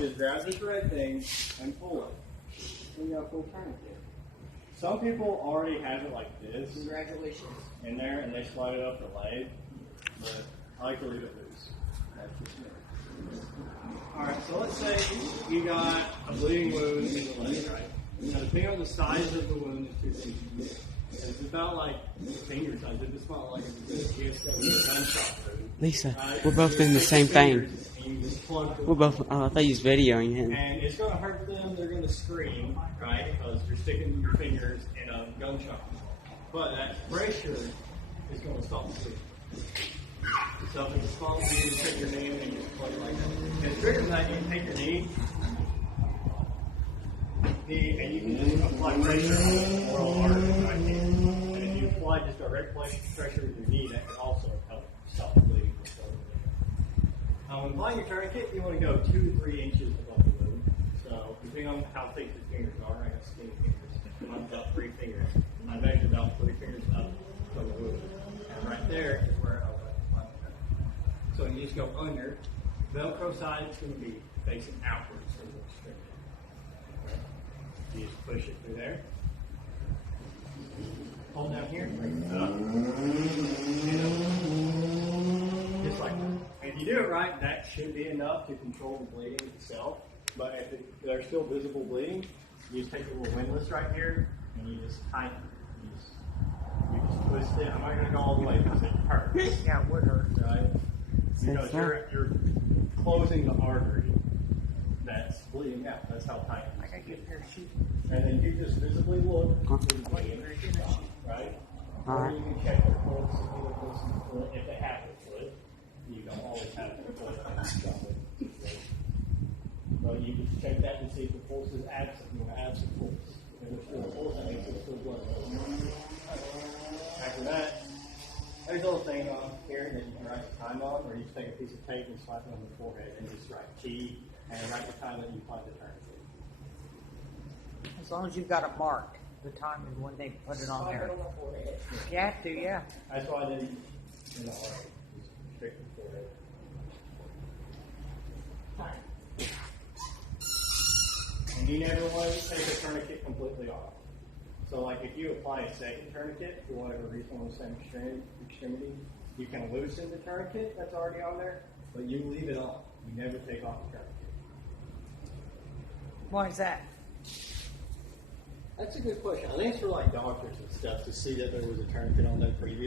just grab this red thing and pull it. And you got a full tourniquet. Some people already have it like this. Congratulations. In there, and they slide it up the leg. But I like to leave it loose. That's just me. Alright, so let's say you got a bleeding wound in the leg, right? Now, depending on the size of the wound, there's two things you can do. It's about like finger size. It's about like a gunshot wound. Lisa, Right? we're both doing the same thing. We're both, I thought you was videoing him. And it's going to hurt them. They're going to scream, right? Because you're sticking your fingers in a gunshot. But that pressure is going to stop the bleeding. So if it's small, you just take your knee and just play like that. And it's bigger than that, you can take your knee, and you can just apply pressure on the oral artery right here. And if you apply just direct pressure with your knee, that can also help stop the bleeding. When applying your tourniquet, you want to go 2 to 3 inches above the wound. So depending on how thick your fingers are, I got skinny fingers. Mine's about 3 fingers. I measure about 3 fingers up from the wound. And right there is where I would apply the tourniquet. So you just go under. Velcro side is going to be facing outwards from the extremity. You just push it through there. Hold down here, bring it up. And up. Just like that. If you do it right, that should be enough to control the bleeding itself. But if there's still visible bleeding, you just take a little windlass right here and you just tighten it. You just twist it. I'm not going to go all the way because it hurts. Yeah, it would hurt. Right? Because you're closing the artery that's bleeding out. That's how tight it is. I gotta get a pair of shoes. And then you just visibly look to the bleeding, right? Or you can check the pulse if you look in the foot, if they have the foot. You don't always have the foot. But you just check that and see if the pulse is absent. You want absent pulse. If there's still a pulse, that means it's still blood. After that, there's a little thing on here that you can write the time on, or you just take a piece of tape and slap it on the forehead and just write T and write the time that you find the tourniquet. As long as you've got it marked, the time and when they put it on there. You have to, yeah. That's why I didn't, straight the forehead. And you never want to take a tourniquet completely off. So like if you apply a second tourniquet for whatever reason on the same extremity, you can loosen the tourniquet that's already on there, but you leave it on. You never take off the tourniquet. Why is that? That's a good question. I think it's for like doctors and stuff to see that there was a tourniquet on there previously.